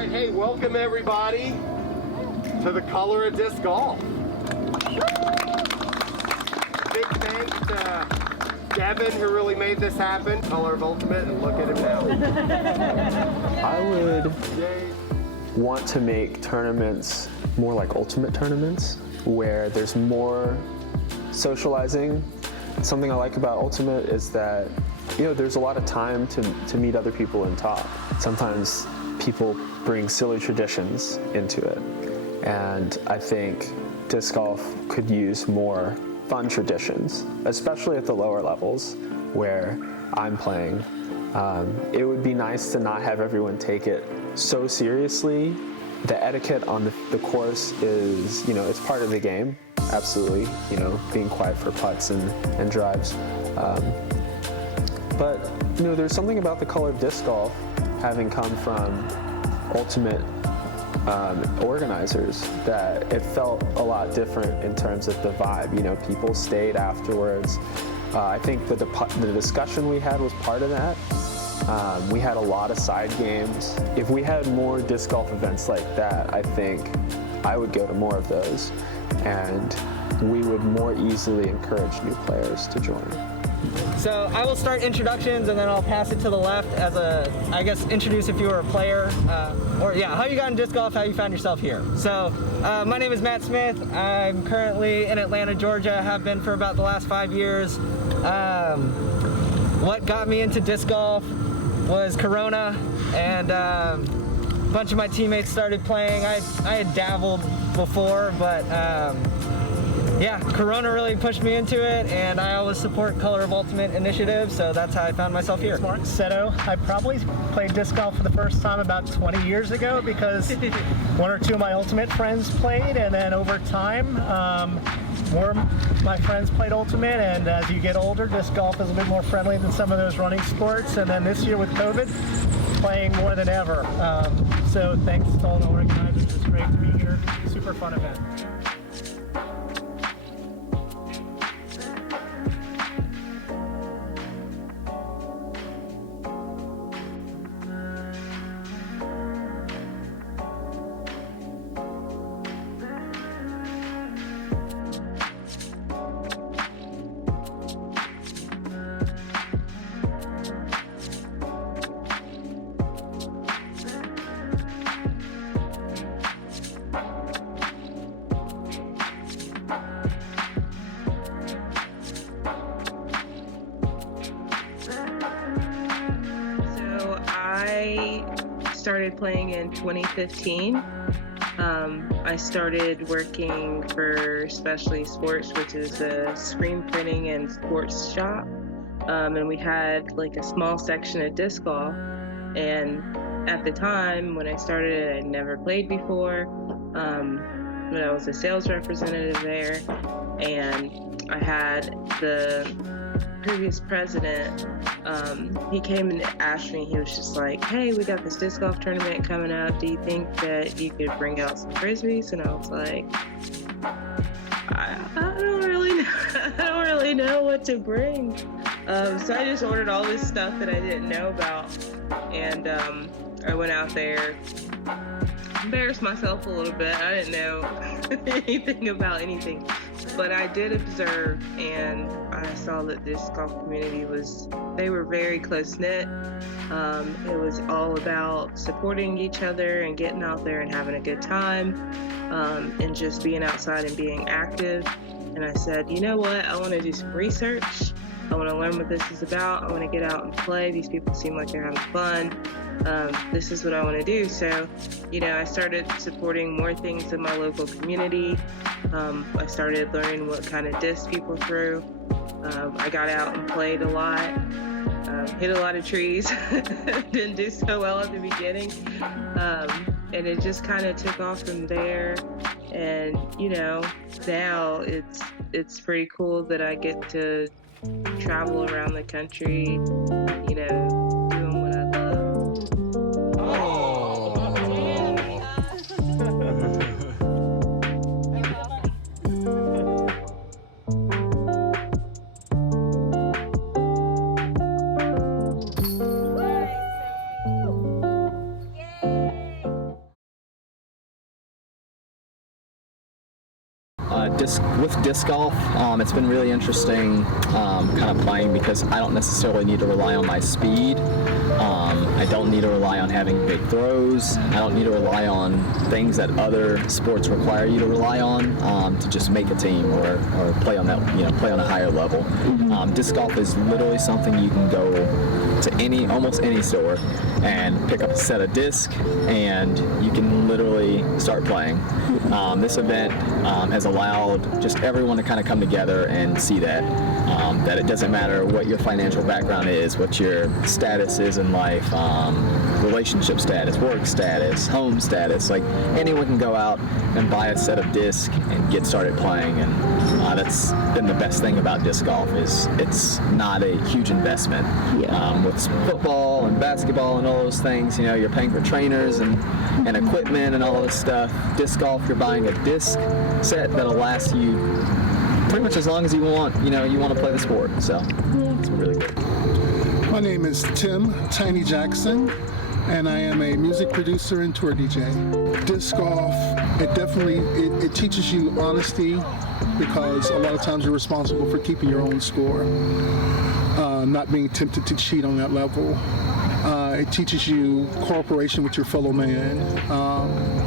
right, hey, welcome everybody to the Color of Disc Golf. Big thanks to Devin, who really made this happen. Color of Ultimate, and look at him now. I would want to make tournaments more like Ultimate tournaments, where there's more socializing. Something I like about Ultimate is that, you know, there's a lot of time to meet other people and talk. Sometimes people bring silly traditions into it, and I think disc golf could use more fun traditions, especially at the lower levels where I'm playing. It would be nice to not have everyone take it so seriously. The etiquette on the course is, you know, it's part of the game, absolutely, you know, being quiet for putts and drives. But, you know, there's something about the Color of Disc Golf having come from Ultimate organizers that it felt a lot different in terms of the vibe. You know, people stayed afterwards. I think the discussion we had was part of that. We had a lot of side games. If we had more disc golf events like that, I think I would go to more of those, and we would more easily encourage new players to join. So I will start introductions and then I'll pass it to the left as a, I guess, introduce if you were a player, or yeah, how you got in disc golf, how you found yourself here. So my name is Matt Smith. I'm currently in Atlanta, Georgia, have been for about the last 5 years. What got me into disc golf was Corona, and a bunch of my teammates started playing. I had dabbled before, but yeah, Corona really pushed me into it, and I always support Color of Ultimate initiative, so that's how I found myself here. Mark Seto. I probably played disc golf for the first time about 20 years ago because one or two of my Ultimate friends played, and then over time, more of my friends played Ultimate, and as you get older, disc golf is a bit more friendly than some of those running sports, and then this year with COVID, playing more than ever. So thanks to all the organizers, it's great to be here. Super fun event. I started playing in 2015. I started working for Specialty Sports, which is a screen printing and sports shop. And we had like a small section of disc golf. And at the time when I started, I'd never played before. But I was a sales representative there. And I had the previous president, he came and asked me, he was just like, hey, we got this disc golf tournament coming up. Do you think that you could bring out some Frisbees? And I was like, I don't really know what to bring. So I just ordered all this stuff that I didn't know about. And I went out there, embarrassed myself a little bit. I didn't know anything about anything. But I did observe, and I saw that this golf community they were very close-knit. It was all about supporting each other and getting out there and having a good time, and just being outside and being active. And I said, you know what, I want to do some research. I want to learn what this is about. I want to get out and play. These people seem like they're having fun. This is what I want to do. So, you know, I started supporting more things in my local community. I started learning what kind of discs people threw. I got out and played a lot, hit a lot of trees. Didn't do so well at the beginning. And it just kind of took off from there. And, you know, now it's pretty cool that I get to travel around the country, you know, doing what I love. With disc golf, it's been really interesting kind of playing because I don't necessarily need to rely on my speed. I don't need to rely on having big throws. I don't need to rely on things that other sports require you to rely on to just make a team or play on that, play on a higher level. Disc golf is literally something you can go to almost any store and pick up a set of discs and you can literally start playing. This event has allowed just everyone to kind of come together and see that it doesn't matter what your financial background is, what your status is in life, relationship status, work status, home status. Like anyone can go out and buy a set of discs and get started playing, and that's been the best thing about disc golf is it's not a huge investment. With football and basketball and all those things, you're paying for trainers and equipment and all of this stuff. Disc golf, you're buying a disc set that'll last you pretty much as long as you want, you want to play the sport. So it's really good. My name is Tim Tiny Jackson, and I am a music producer and tour DJ. Disc golf, it teaches you honesty because a lot of times you're responsible for keeping your own score, not being tempted to cheat on that level. It teaches you cooperation with your fellow man.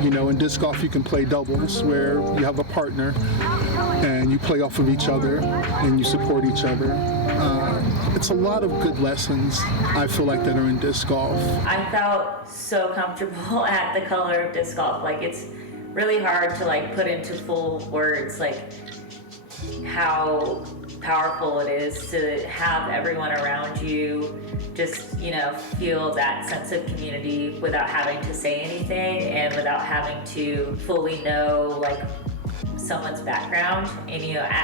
In disc golf you can play doubles where you have a partner and you play off of each other and you support each other. It's a lot of good lessons, I feel like, that are in disc golf. I felt so comfortable at the color of disc golf. Like, it's really hard to put into full words how powerful it is to have everyone around you just feel that sense of community without having to say anything and without having to fully know someone's background. And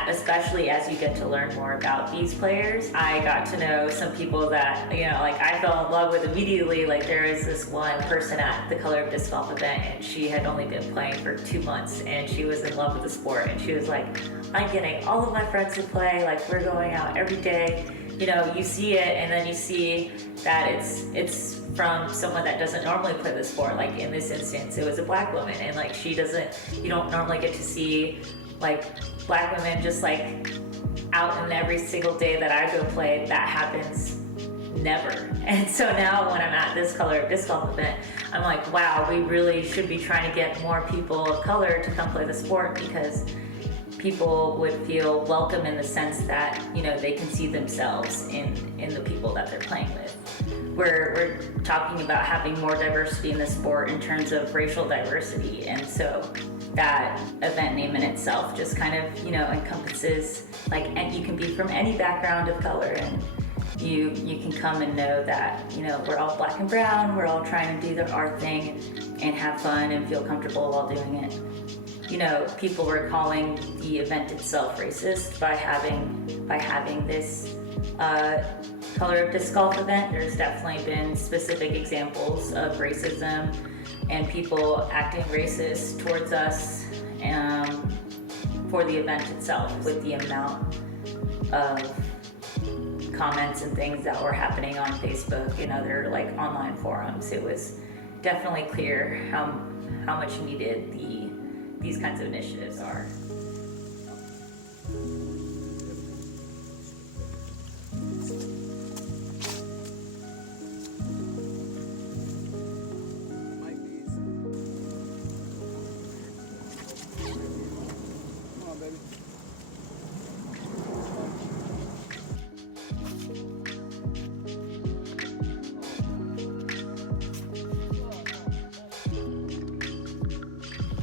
especially as you get to learn more about these players, I got to know some people that I fell in love with immediately. There is this one person at the Color of Disc Golf event, and she had only been playing for 2 months, and she was in love with the sport, and she was like, I'm getting all of my friends to play, we're going out every day. You see it, and then you see that it's from someone that doesn't normally play the sport. In this instance, it was a black woman, and you don't normally get to see black women just out in every single day that I go play. That happens never. And so now when I'm at this Color of Disc Golf event, I'm like, wow, we really should be trying to get more people of color to come play the sport, because people would feel welcome in the sense that they can see themselves in the people that they're playing with. We're talking about having more diversity in the sport in terms of racial diversity, and so that event name in itself just kind of encompasses and you can be from any background of color, and you can come and know that we're all black and brown, we're all trying to do our thing and have fun and feel comfortable while doing it. People were calling the event itself racist by having this Color of Disc Golf event. There's definitely been specific examples of racism and people acting racist towards us for the event itself, with the amount of comments and things that were happening on Facebook and other online forums. It was definitely clear how much needed these kinds of initiatives are.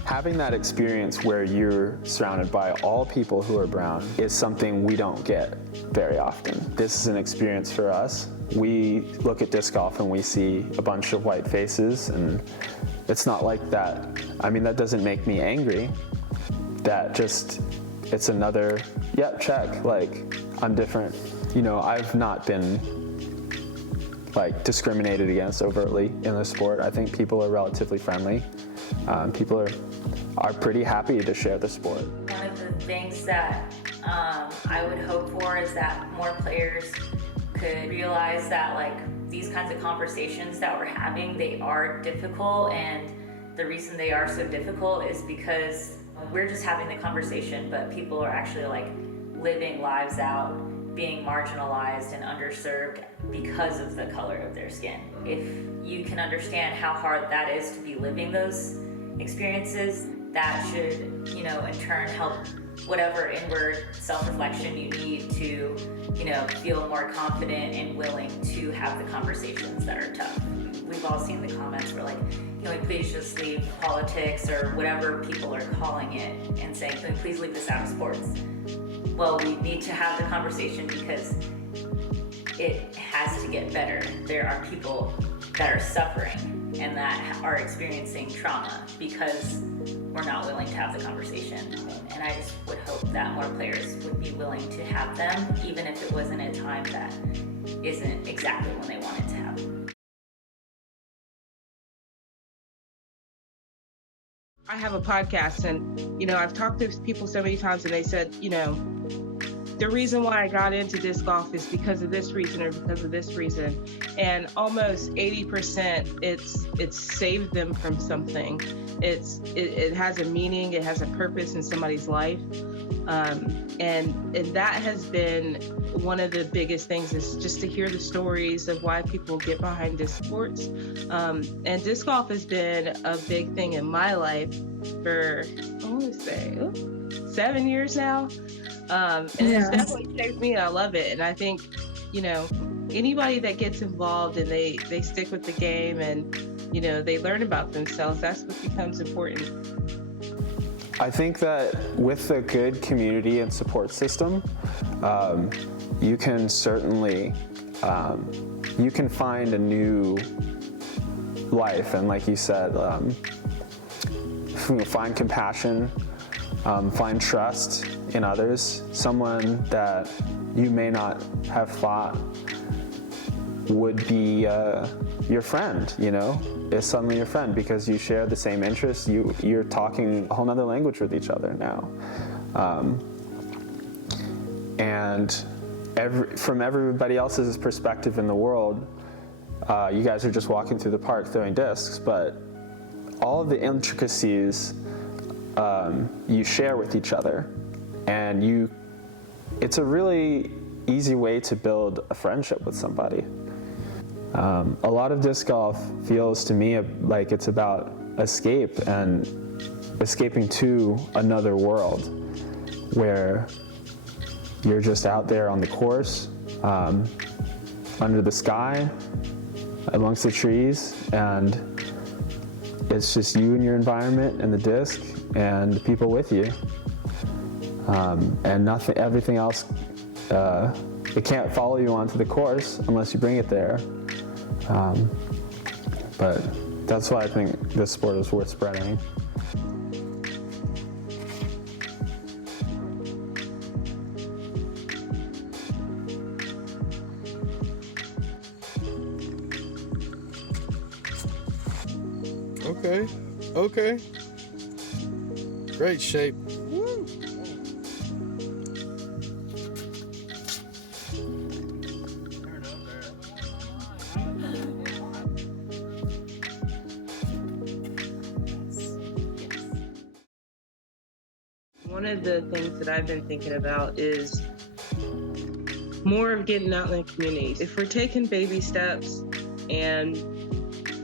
Having that experience where you're surrounded by all people who are brown is something we don't get very often. This is an experience for us. We look at disc golf and we see a bunch of white faces, and it's not like that. I mean, that doesn't make me angry. It's another, check, I'm different. I've not been discriminated against overtly in the sport. I think people are relatively friendly. People are pretty happy to share the sport. One of the things that I would hope for is that more players could realize that these kinds of conversations that we're having, they are difficult, and the reason they are so difficult is because We're just having the conversation, but people are actually like living lives out, being marginalized and underserved because of the color of their skin. If you can understand how hard that is to be living those experiences, that should, you know, in turn help whatever inward self-reflection you need to, you know, feel more confident and willing to have the conversations that are tough. We've all seen the comments where like, can we please just leave politics or whatever people are calling it and saying, can we please leave this out of sports? Well, we need to have the conversation because it has to get better. There are people that are suffering and that are experiencing trauma because we're not willing to have the conversation. And I just would hope that more players would be willing to have them, even if it was in a time that isn't exactly when they wanted to have them. I have a podcast, and, you know, I've talked to people so many times and they said, you know, the reason why I got into disc golf is because of this reason or because of this reason. And almost 80% it's saved them from something. It has a meaning, it has a purpose in somebody's life. And that has been one of the biggest things, is just to hear the stories of why people get behind disc sports. And disc golf has been a big thing in my life for, I want to say, 7 years now. And it's definitely shaped me, and I love it. And I think, you know, anybody that gets involved and they stick with the game and, you know, they learn about themselves, that's what becomes important. I think that with a good community and support system, you can certainly, you can find a new life. And like you said, find compassion, find trust in others. Someone that you may not have thought would be your friend, you know, is suddenly your friend because you share the same interests. You're talking a whole nother language with each other now. And from everybody else's perspective in the world, you guys are just walking through the park throwing discs, but all of the intricacies you share with each other, and it's a really easy way to build a friendship with somebody. A lot of disc golf feels to me like it's about escape and escaping to another world where you're just out there on the course, under the sky, amongst the trees, and it's just you and your environment and the disc and the people with you. And everything else, it can't follow you onto the course unless you bring it there. But that's why I think this sport is worth spreading. Okay. Great shape. Woo. One of the things that I've been thinking about is more of getting out in the community. If we're taking baby steps and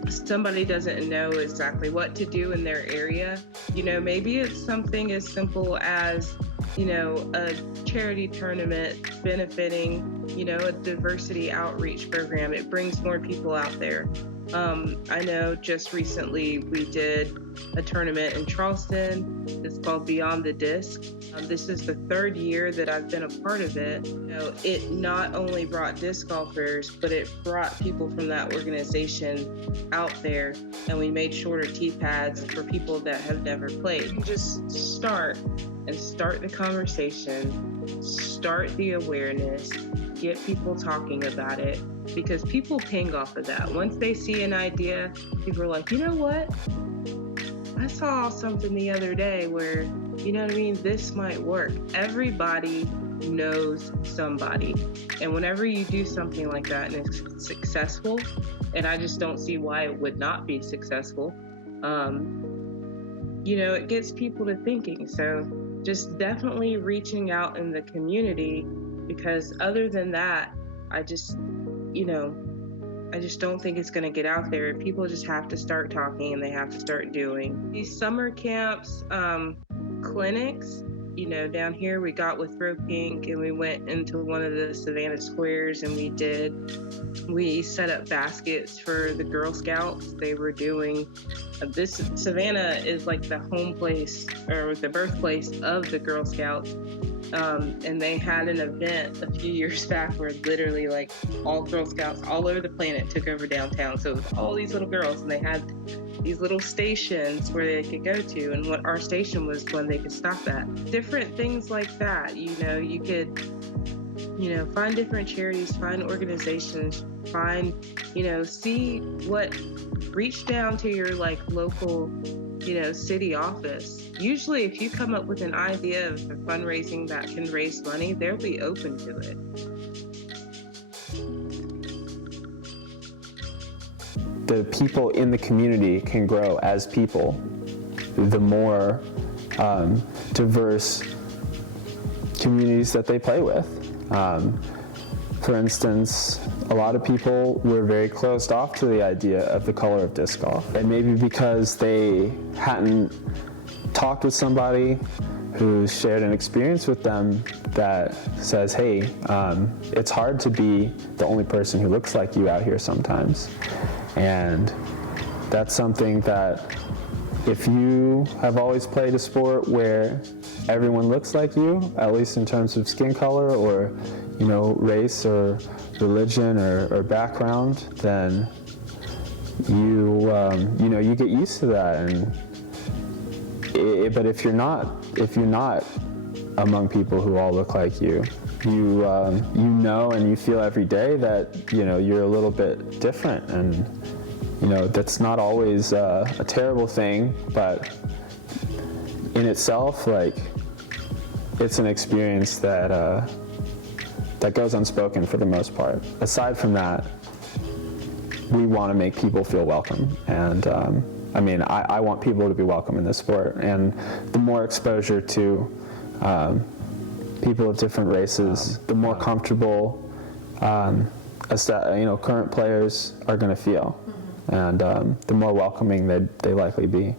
somebody doesn't know exactly what to do in their area, you know, maybe it's something as simple as, you know, a charity tournament benefiting, you know, a diversity outreach program. It brings more people out there. I know just recently we did a tournament in Charleston. It's called Beyond the Disc. This is the 3rd year that I've been a part of it. You know, it not only brought disc golfers, but it brought people from that organization out there, and we made shorter tee pads for people that have never played. You just start the conversation, start the awareness, get people talking about it, because people ping off of that. Once they see an idea, people are like, you know what? I saw something the other day where, you know what I mean, this might work. Everybody knows somebody. And whenever you do something like that and it's successful, and I just don't see why it would not be successful, it gets people to thinking. So just definitely reaching out in the community, because other than that, I just don't think it's going to get out there. People just have to start talking, and they have to start doing. These summer camps, clinics, down here we got with Throw Pink, and we went into one of the Savannah squares, and we set up baskets for the Girl Scouts. They were doing this. Savannah is like the home place or the birthplace of the Girl Scouts. And they had an event a few years back where literally like all Girl Scouts all over the planet took over downtown. So it was all these little girls, and they had these little stations where they could go to, and what our station was when they could stop at. Different things like that, you could, find different charities, find organizations, reach down to your like local, city office. Usually if you come up with an idea of a fundraising that can raise money, they'll be open to it. The people in the community can grow as people. The more diverse communities that they play with. For instance, a lot of people were very closed off to the idea of the color of disc golf. And maybe because they hadn't talked with somebody who shared an experience with them that says, hey, it's hard to be the only person who looks like you out here sometimes. And that's something that if you have always played a sport where everyone looks like you, at least in terms of skin color or race or religion or background, then you get used to that. And but if you're not among people who all look like you, and you feel every day that you're a little bit different, and that's not always a terrible thing, but in itself, like, it's an experience that goes unspoken for the most part. Aside from that, we want to make people feel welcome, and I want people to be welcome in this sport, and the more exposure to people of different races, the more comfortable current players are going to feel, and the more welcoming they likely be.